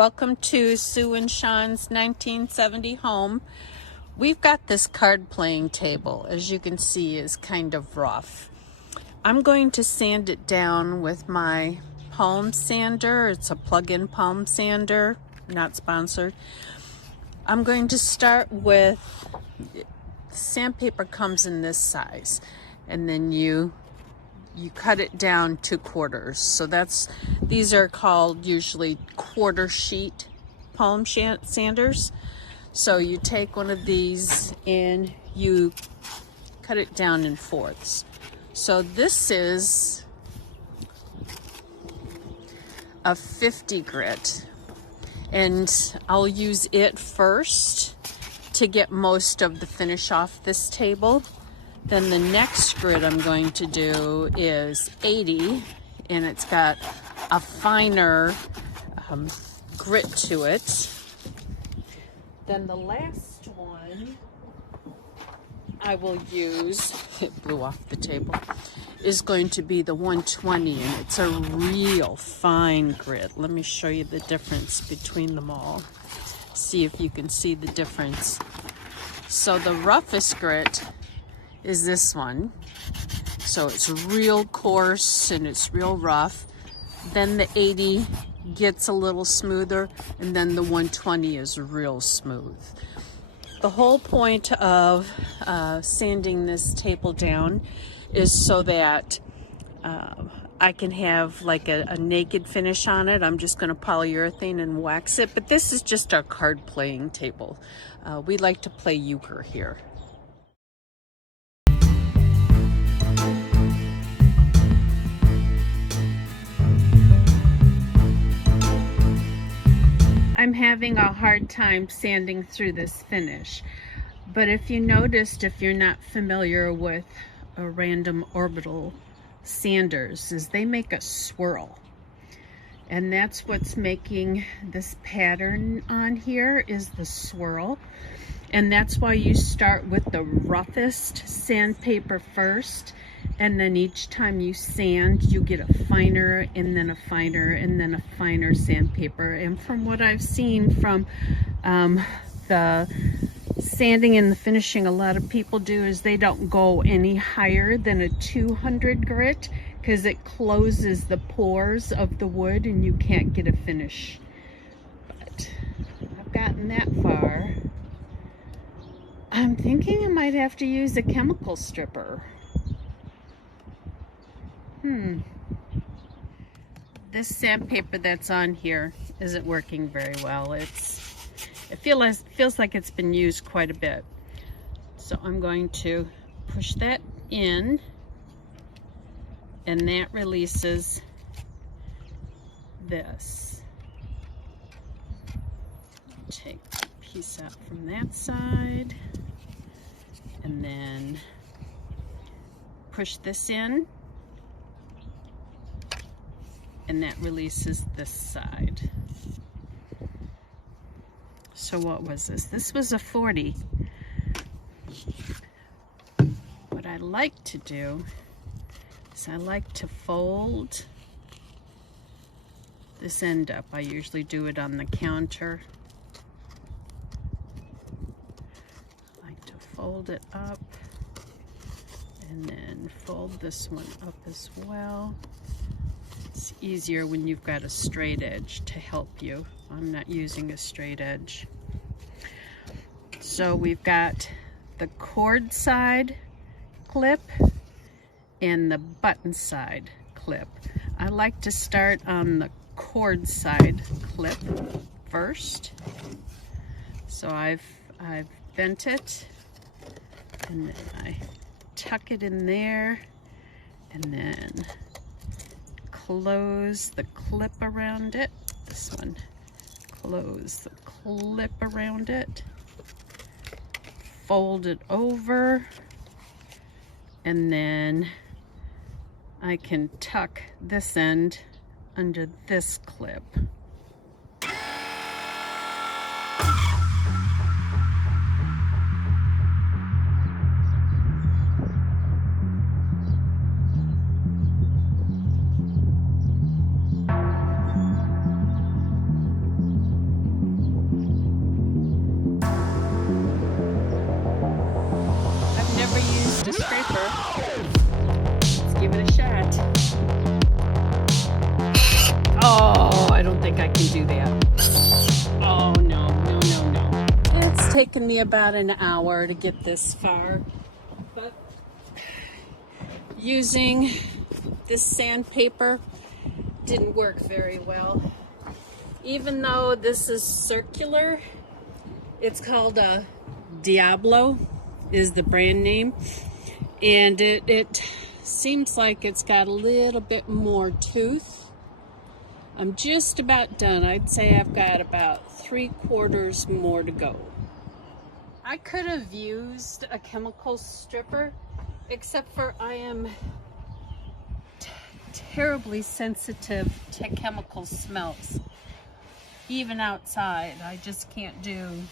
welcome to Sue and Sean's 1970 home. We've got this card playing table, as you can see, is kind of rough. I'm going to sand it down with my palm sander. It's a plug-in palm sander, not sponsored. I'm going to start with, sandpaper comes in this size, and then you cut it down to quarters. So these are called usually quarter sheet palm sanders. So you take one of these and you cut it down in fourths. So this is a 50 grit, and I'll use it first to get most of the finish off this table. Then the next grit I'm going to do is 80, and it's got a finer grit to it. Then the last one I will use, it blew off the table, is going to be the 120, and it's a real fine grit. Let me show you the difference between them all. See if you can see the difference. So the roughest grit is this one. So it's real coarse and it's real rough. Then the 80 gets a little smoother, and then the 120 is real smooth. The whole point of sanding this table down is so that I can have like a naked finish on it. I'm just going to polyurethane and wax it, but this is just our card playing table. We like to play euchre here. I'm having a hard time sanding through this finish, but if you noticed, if you're not familiar with a random orbital sanders, is they make a swirl, and that's what's making this pattern on here, is the swirl. And that's why you start with the roughest sandpaper first, and then each time you sand, you get a finer and then a finer and then a finer sandpaper. And from what I've seen from the sanding and the finishing a lot of people do, is they don't go any higher than a 200 grit because it closes the pores of the wood and you can't get a finish. But I've gotten that far. I'm thinking I might have to use a chemical stripper. This sandpaper that's on here isn't working very well. It feels like it's been used quite a bit. So I'm going to push that in, and that releases this. Take a piece out from that side, and then push this in, and that releases this side. So what was this? This was a 40. What I like to do is I like to fold this end up. I usually do it on the counter. I like to fold it up and then fold this one up as well. It's easier when you've got a straight edge to help you. I'm not using a straight edge. So we've got the cord side clip and the button side clip. I like to start on the cord side clip first. So I've bent it, and then I tuck it in there, and then close the clip around it. This one, close the clip around it, fold it over, and then I can tuck this end under this clip. Let's give it a shot. Oh, I don't think I can do that. Oh, no. It's taken me about an hour to get this far, but using this sandpaper didn't work very well. Even though this is circular, it's called a Diablo is the brand name, and it seems like it's got a little bit more tooth. I'm just about done. I'd say I've got about 3/4 more to go. I could have used a chemical stripper, except for I am terribly sensitive to chemical smells. Even outside, I just can't do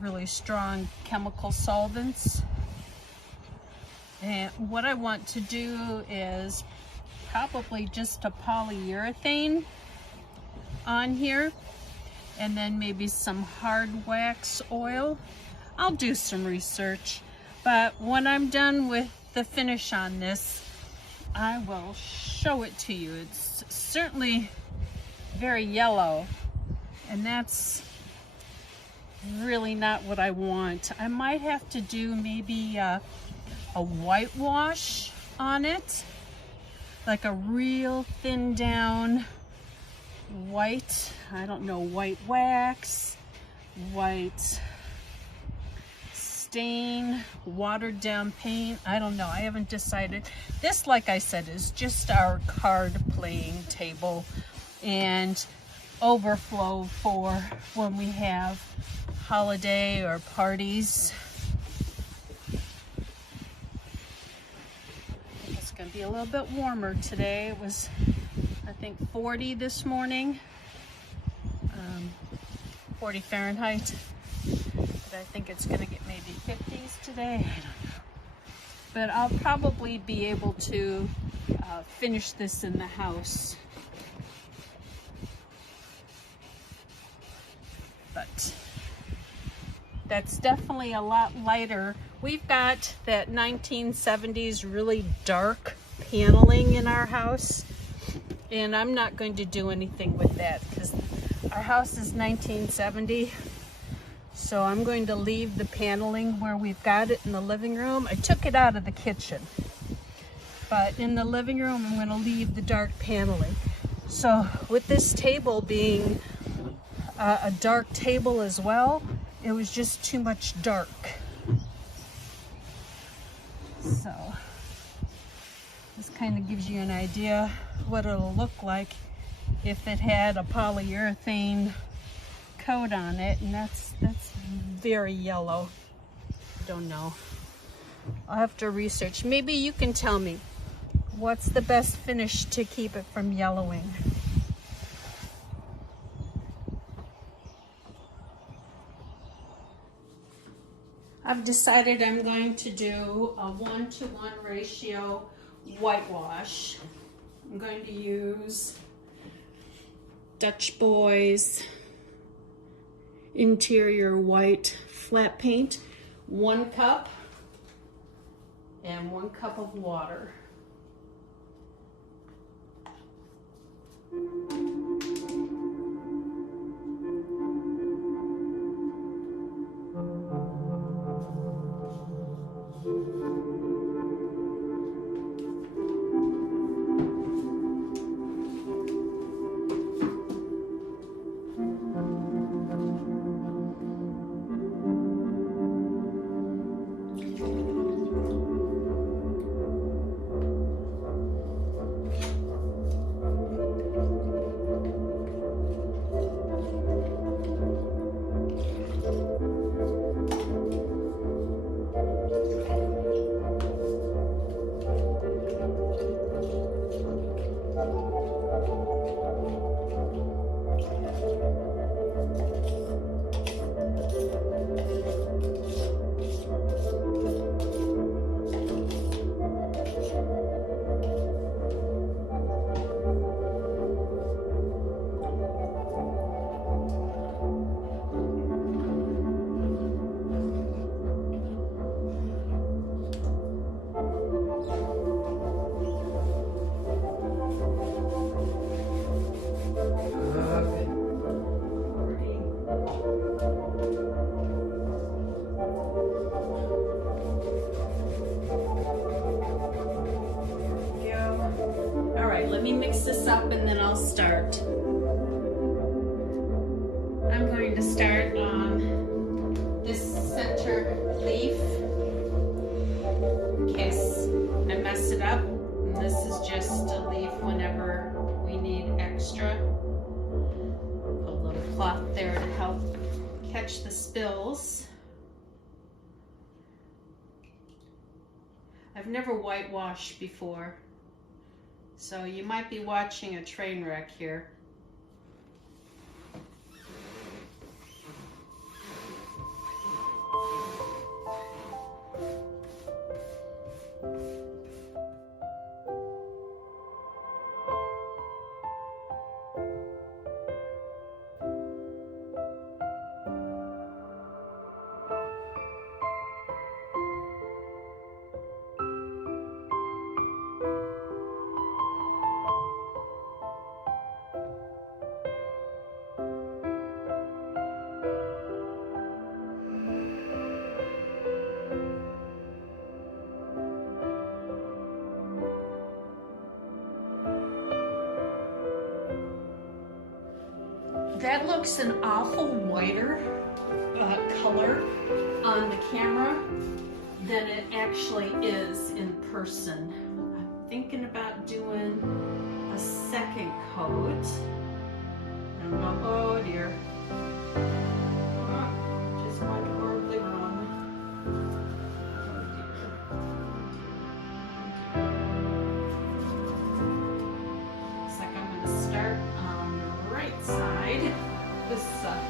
really strong chemical solvents. And what I want to do is probably just a polyurethane on here, and then maybe some hard wax oil. I'll do some research, but when I'm done with the finish on this, I will show it to you. It's certainly very yellow, and that's really not what I want. I might have to do maybe a whitewash on it, like a real thin down white, I don't know, white wax, white stain, watered down paint. I don't know, I haven't decided. This, like I said, is just our card playing table and overflow for when we have holiday or parties. It's gonna be a little bit warmer today. It was, I think, 40 this morning, 40 Fahrenheit, but I think it's gonna get maybe 50s today. I don't know, but I'll probably be able to finish this in the house. But that's definitely a lot lighter. We've got that 1970s really dark paneling in our house, and I'm not going to do anything with that because our house is 1970, so I'm going to leave the paneling where we've got it in the living room. I took it out of the kitchen, but in the living room I'm going to leave the dark paneling. So with this table being a dark table as well, it was just too much dark. So this kind of gives you an idea what it'll look like if it had a polyurethane coat on it, and that's very yellow. Don't know. I'll have to research. Maybe you can tell me what's the best finish to keep it from yellowing. I've decided I'm going to do a 1-to-1 ratio whitewash. I'm going to use Dutch Boys interior white flat paint, 1 cup, and 1 cup of water. up and then I'll start. I'm going to start on this center leaf in case I mess it up. And this is just a leaf whenever we need extra. Put a little cloth there to help catch the spills. I've never whitewashed before, so you might be watching a train wreck here. That looks an awful whiter color on the camera than it actually is in person. I'm thinking about doing a second coat. I don't know, oh dear. Oh, just went horribly wrong. Looks like I'm going to start on the right side. This side.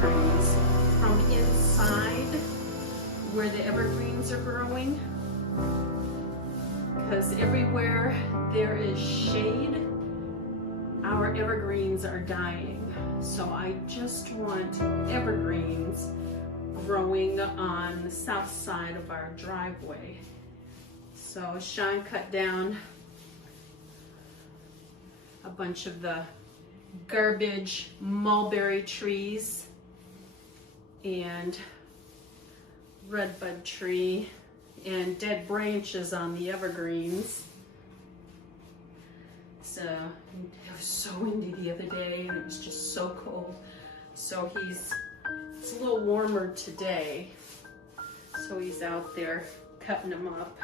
Trees from inside where the evergreens are growing, because everywhere there is shade, our evergreens are dying. So I just want evergreens growing on the south side of our driveway. So Sean cut down a bunch of the garbage mulberry trees and redbud tree and dead branches on the evergreens. So it was so windy the other day and it was just so cold. So it's a little warmer today. So he's out there cutting them up.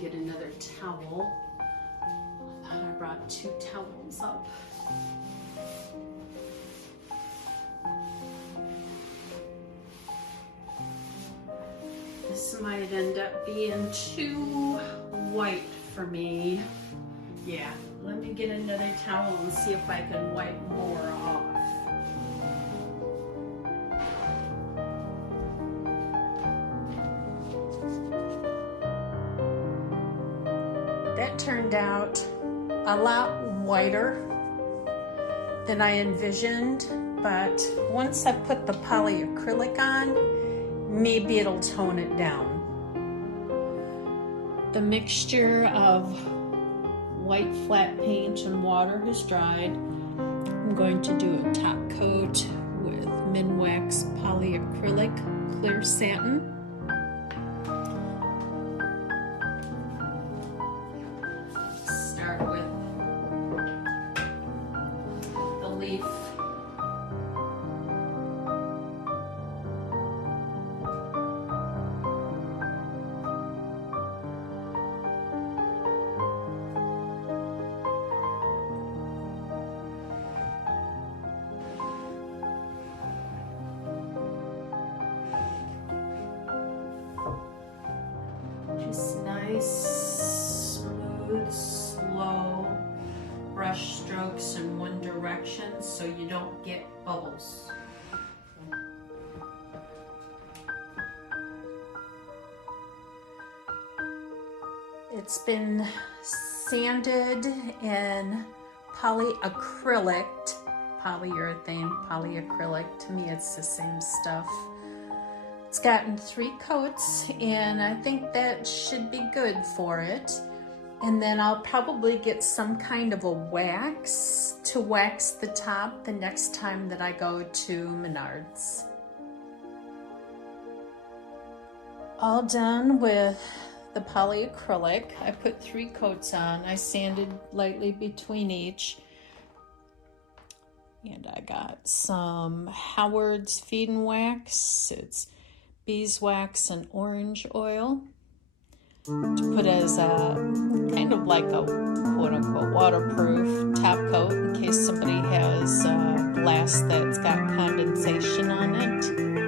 Get another towel. I brought 2 towels up. This might end up being too white for me. Yeah, let me get another towel and see if I can wipe more off. That turned out a lot whiter than I envisioned, but once I put the polyacrylic on, maybe it'll tone it down. The mixture of white flat paint and water has dried. I'm going to do a top coat with Minwax polyacrylic clear satin. These nice, smooth, slow brush strokes in one direction so you don't get bubbles. It's been sanded in polyacrylic, polyurethane, polyacrylic. To me, it's the same stuff. It's gotten 3 coats, and I think that should be good for it. And then I'll probably get some kind of a wax to wax the top the next time that I go to Menards. All done with the polyacrylic. I put 3 coats on. I sanded lightly between each. And I got some Howard's Feed and Wax. It's beeswax and orange oil to put as a kind of like a quote-unquote waterproof top coat in case somebody has glass that's got condensation on it.